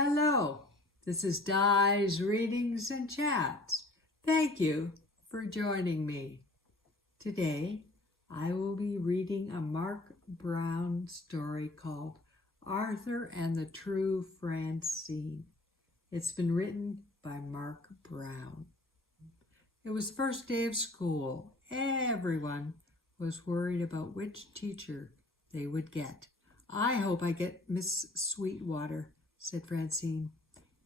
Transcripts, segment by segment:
Hello, this is Di's Readings and Chats. Thank you for joining me. Today, I will be reading a Mark Brown story called Arthur and the True Francine. It's been written by Mark Brown. It was the first day of school. Everyone was worried about which teacher they would get. I hope I get Miss Sweetwater, said Francine.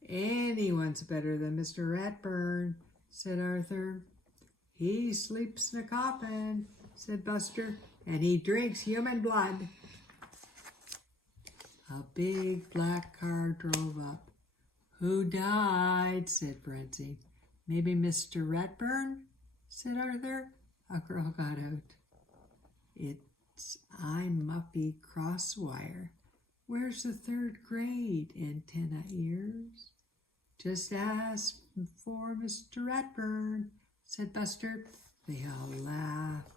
Anyone's better than Mr. Ratburn, said Arthur. He sleeps in a coffin, said Buster, and he drinks human blood. A big black car drove up. Who died, said Francine. Maybe Mr. Ratburn, said Arthur. A girl got out. I'm Muffy Crosswire. Where's the third grade, antenna ears? Just ask for Mr. Ratburn, said Buster. They all laughed.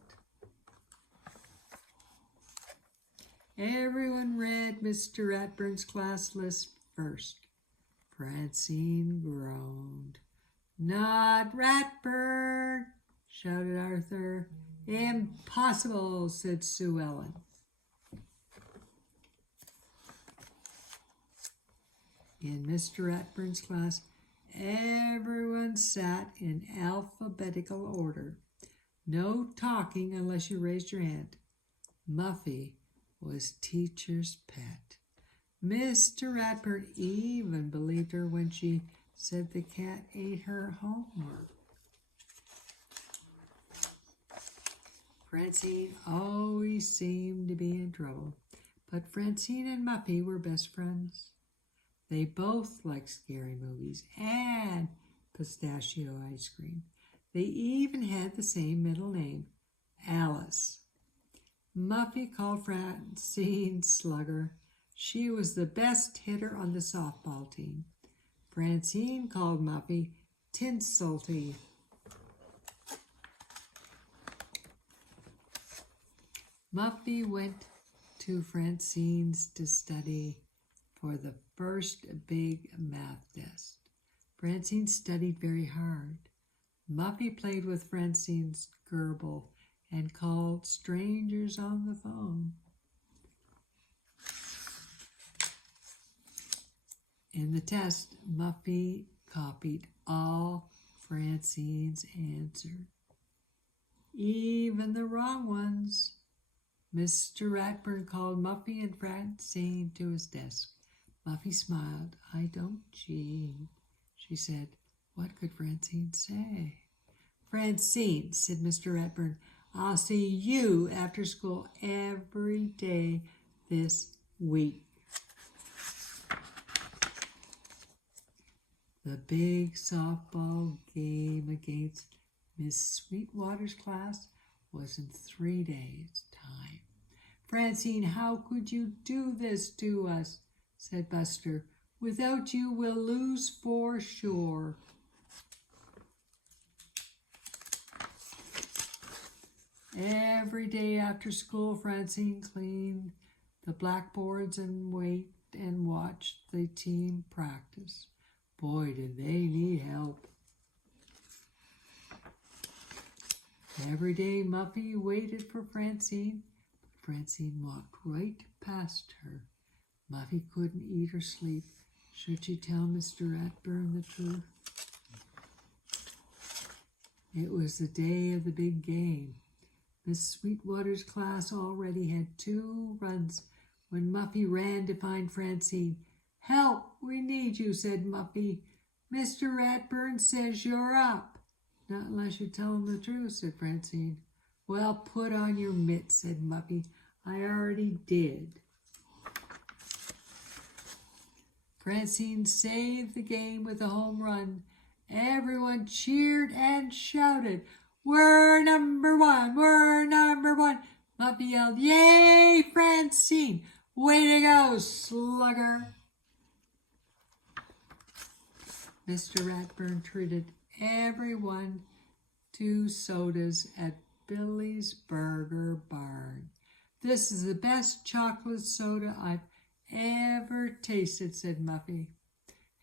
Everyone read Mr. Ratburn's class list first. Francine groaned. Not Ratburn, shouted Arthur. Impossible, said Sue Ellen. In Mr. Ratburn's class, everyone sat in alphabetical order. No talking unless you raised your hand. Muffy was teacher's pet. Mr. Ratburn even believed her when she said the cat ate her homework. Francine always seemed to be in trouble, but Francine and Muffy were best friends. They both liked scary movies and pistachio ice cream. They even had the same middle name, Alice. Muffy called Francine Slugger. She was the best hitter on the softball team. Francine called Muffy Tinselty. Muffy went to Francine's to study for the first big math test. Francine studied very hard. Muffy played with Francine's gerbil and called strangers on the phone. In the test, Muffy copied all Francine's answers, even the wrong ones. Mr. Ratburn called Muffy and Francine to his desk. Muffy smiled. I don't cheat, she said. What could Francine say? Francine, said Mr. Ratburn, I'll see you after school every day this week. The big softball game against Miss Sweetwater's class was in 3 days' time. Francine, how could you do this to us? Said Buster. Without you, we'll lose for sure. Every day after school, Francine cleaned the blackboards and waited and watched the team practice. Boy, did they need help. Every day, Muffy waited for Francine, but Francine walked right past her. Muffy couldn't eat or sleep. Should she tell Mr. Ratburn the truth? It was the day of the big game. Miss Sweetwater's class already had 2 runs when Muffy ran to find Francine. Help, we need you, said Muffy. Mr. Ratburn says you're up. Not unless you tell him the truth, said Francine. Well, put on your mitts, said Muffy. I already did. Francine saved the game with a home run. Everyone cheered and shouted, We're number one, we're number one. Muffy yelled, Yay, Francine! Way to go, slugger! Mr. Ratburn treated everyone to sodas at Billy's Burger Barn. This is the best chocolate soda I've ever tasted, said Muffy.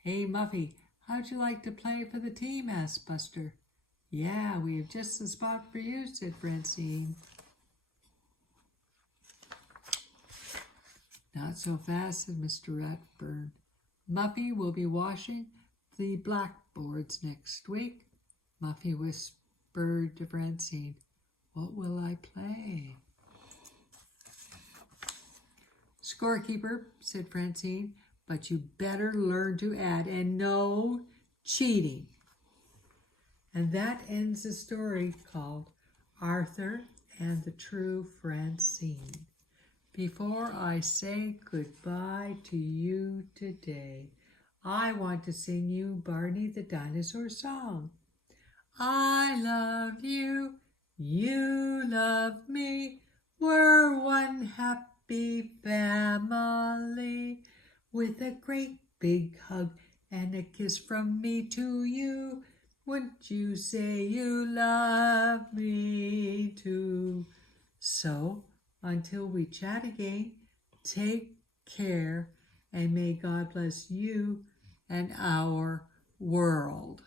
Hey, Muffy, how'd you like to play for the team? Asked Buster. Yeah, we have just the spot for you, said Francine. Not so fast, said Mr. Ratburn. Muffy will be washing the blackboards next week. Muffy whispered to Francine, what will I play? Scorekeeper, said Francine, but you better learn to add, and no cheating. And that ends the story called Arthur and the True Francine. Before I say goodbye to you today, I want to sing you Barney the Dinosaur song. I love you, you love me, we're one happy family. With a great big hug and a kiss from me to you, wouldn't you say you love me too? So, until we chat again, take care and may God bless you and our world.